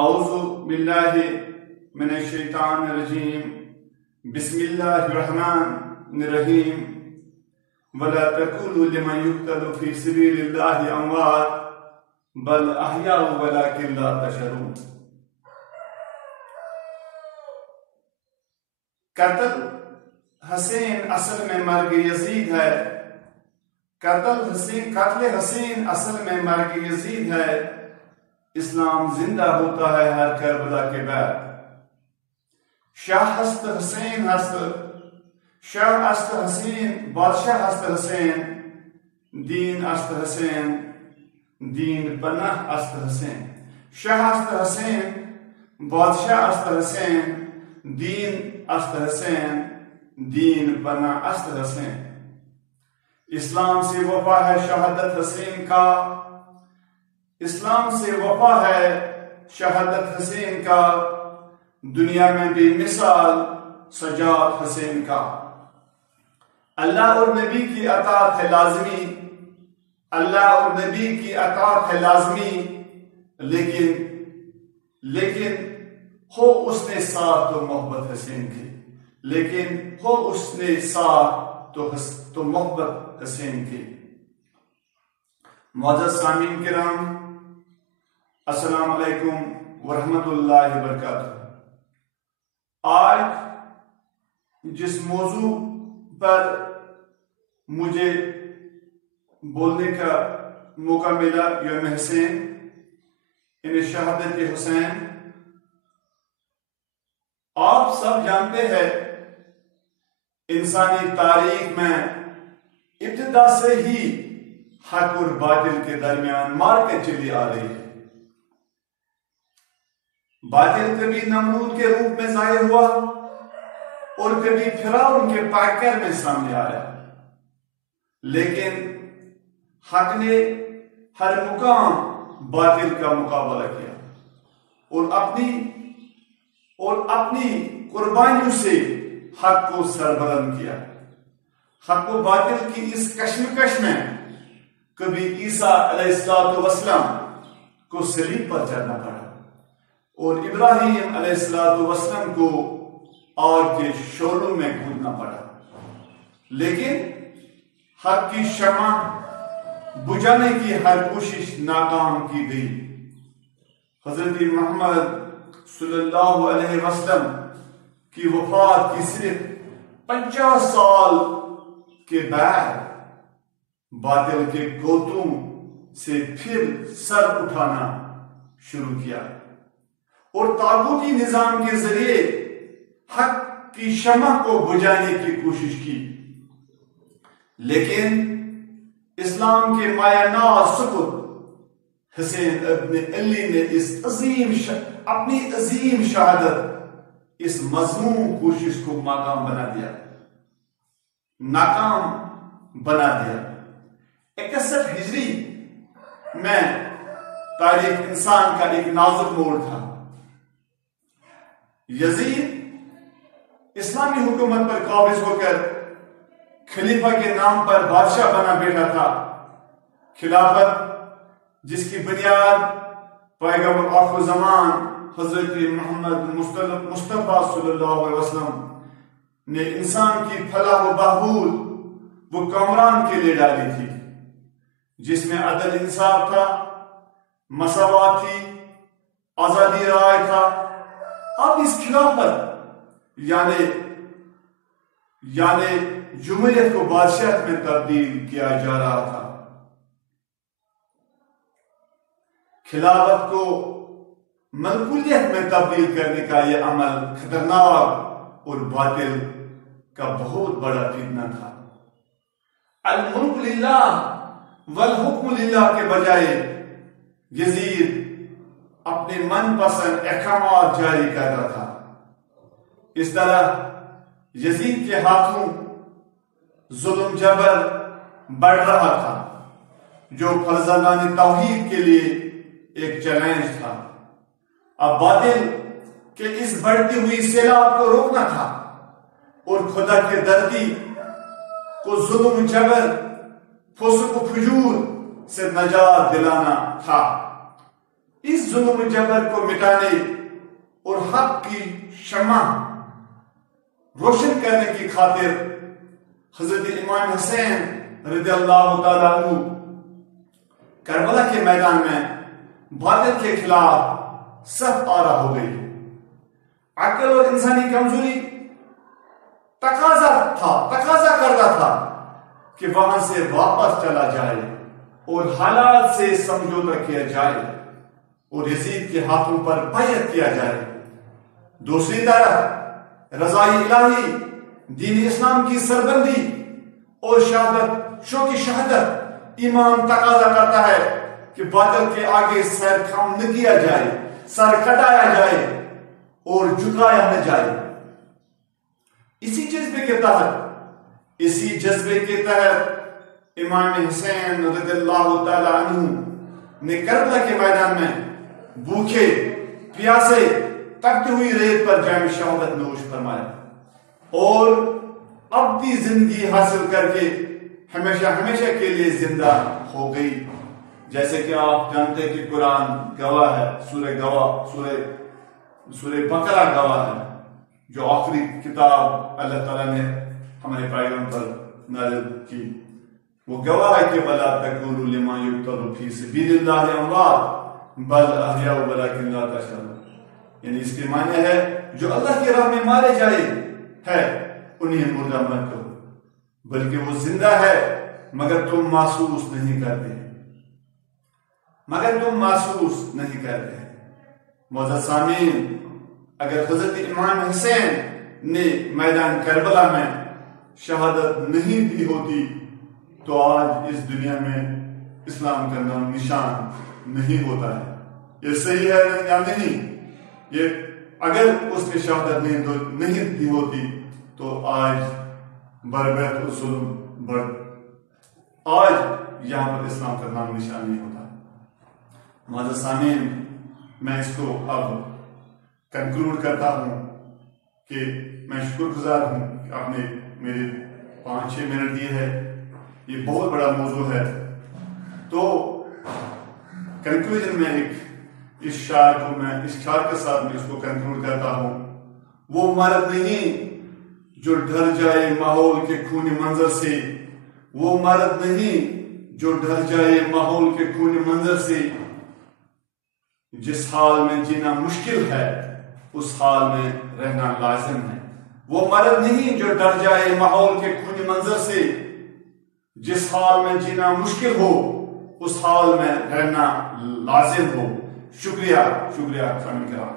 اعوذ باللہ من الشیطان الرجیم بسم اللہ الرحمن الرحیم ولا تقولوا لمن يقتل في سبيل الله اموات بل احیاء ولكن لا تشعرون۔ قتل حسین اصل میں مرگ یزید ہے، قتل حسین اصل میں مرگ یزید ہے۔ اسلام زندہ ہوتا ہے ہر کربلا کے بعد۔ شاہ است حسین بادشاہ است حسین دین است حسین دین پناہ است حسین۔ شاہ است حسین بادشاہ است حسین دین است حسین دین پناہ است حسین۔ اسلام سے وفا ہے شہادت حسین کا، اسلام سے وفا ہے شہادت حسین کا، دنیا میں بھی مثال سجاد حسین کا۔ اللہ اور نبی کی اطاعت ہے لازمی، اللہ اور نبی کی اطاعت ہے لازمی، لیکن ہو اس نے ساتھ تو محبت حسین کی، لیکن ہو اس نے ساتھ تو محبت حسین کی۔ معزز سامعین کرام، السلام علیکم ورحمۃ اللہ وبرکاتہ۔ آج جس موضوع پر مجھے بولنے کا موقع ملا، یوم حسین یعنی شہادت حسین، آپ سب جانتے ہیں انسانی تاریخ میں ابتدا سے ہی حق اور باطل کے درمیان مارکیٹ چلی آ رہی ہے۔ باطل کبھی نمرود کے روپ میں ظاہر ہوا اور کبھی فرعون کے پیکر میں سامنے آیا، لیکن حق نے ہر مقام باطل کا مقابلہ کیا اور اپنی قربانیوں سے حق کو سربلند کیا۔ حق و باطل کی اس کشمکش میں کبھی عیسیٰ علیہ السلام کو صلیب پر چڑھنا پڑا اور ابراہیم علیہ السلام کو آگ کے شعلوں میں کودنا پڑا، لیکن حق کی شمع بجھانے کی ہر کوشش ناکام کی گئی۔ حضرت محمد صلی اللہ علیہ وسلم کی وفات کی صرف 50 سال کے بعد باطل کے گوتوں سے پھر سر اٹھانا شروع کیا اور طاغوتی نظام کے ذریعے حق کی شمع کو بجھانے کی کوشش کی، لیکن اسلام کے مایہ ناز سپر حسین ابن علی نے اپنی عظیم شہادت اس مذموم کوشش کو ناکام بنا دیا۔ 61 ہجری میں تاریخ انسان کا ایک نازک موڑ تھا۔ یزید اسلامی حکومت پر قابض ہو کر خلیفہ کے نام پر بادشاہ بنا بیٹھا تھا۔ خلافت جس کی بنیاد پیغمبر آخر زمان حضرت محمد مصطفیٰ صلی اللہ علیہ وسلم نے انسان کی فلاح و بہبود وہ کامران کے لیے ڈالی تھی، جس میں عدل انصاف تھا، مساوات تھی، آزادی رائے تھا۔ اب اس خلافت یعنی جمہوریت کو بادشاہت میں تبدیل کیا جا رہا تھا۔ خلافت کو ملکولیت میں تبدیل کرنے کا یہ عمل خطرناک اور باطل کا بہت بڑا فتنہ تھا۔ الملک للہ والحکم للہ کے بجائے یزید اپنے من پسند احکامات جاری کر رہا تھا۔ اس طرح یزید کے ہاتھوں ظلم جبر بڑھ رہا تھا، جو فرزندان توحید کے لیے ایک چیلنج تھا۔ اب باطل کے اس بڑھتی ہوئی سیلاب کو روکنا تھا اور خدا کے دردی کو ظلم جبر فسق و فجور سے نجات دلانا تھا۔ اس ظلم و جبر کو مٹانے اور حق کی شمع روشن کرنے کی خاطر حضرت امام حسین رضی اللہ تعالیٰ عنہ کربلا کے میدان میں باطل کے خلاف سخت آرا ہو گئی. عقل اور انسانی کمزوری تقاضا کرتا تھا کہ وہاں سے واپس چلا جائے اور حالات سے سمجھوتا کیا جائے اور یزید کے ہاتھوں پر بیعت کیا جائے. دوسری طرف رضائی الہی، دین اسلام کی سربلندی اور شوق شہادت ایمان تقاضا کرتا ہے کہ باطل کے آگے سر خم نہ کیا جائے، سر کٹایا جائے اور جھکایا نہ جائے. اسی جذبے کے تحت امام حسین رضی اللہ تعالی عنہ نے کربلا کے میدان میں بھوکے پیاسے تپتی ہوئی ریت پر جام شہادت نوش فرمایا اور ابدی زندگی حاصل کر کے ہمیشہ کے لیے زندہ ہو گئی. جیسے کہ آپ جانتے کہ قرآن گواہ ہے، سورہ بقرہ گواہ ہے، جو آخری کتاب اللہ تعالیٰ نے ہمارے پیغمبر نازل کی. وہ گواہ ہے کہ بلا تقولوا لما یقتل فی سبیل اللہ اموات بل احیاء ولکن لا تشعرون. یعنی اس کے معنی ہے جو اللہ کی راہ میں مارے جائے ہے انہیں مردہ مت کرو، بلکہ وہ زندہ ہے مگر تم محسوس نہیں کرتے. معزز سامعین، اگر حضرت امام حسین نے میدان کربلا میں شہادت نہیں دی ہوتی تو آج اس دنیا میں اسلام کا نام نشان نہیں ہوتا ہے. یہ صحیح ہے یا نہیں؟ یہ اگر اس نے شہادت نہیں دی ہوتی تو آج بربیت الظلم آج یہاں پر اسلام کا نام نشان نہیں ہوتا. معزز سامعین، میں اس کو اب کنکلوڈ کرتا ہوں کہ میں شکر گزار ہوں کہ آپ نے میرے 5-6 منٹ دیے ہے. یہ بہت بڑا موضوع ہے. تو کنکلوژن میں اس شعر کے ساتھ میں اس کو کنکلوڈ کرتا ہوں. وہ مرد نہیں جو ڈر جائے ماحول کے خون منظر سے، وہ مرد نہیں جو ڈر جائے ماحول کے خون منظر سے. جس حال میں جینا مشکل ہے اس حال میں رہنا لازم ہے. وہ مرد نہیں جو ڈر جائے ماحول کے خون منظر سے، جس حال میں جینا مشکل ہو اس حال میں رہنا لازم ہو. شکریہ سامعین کرام.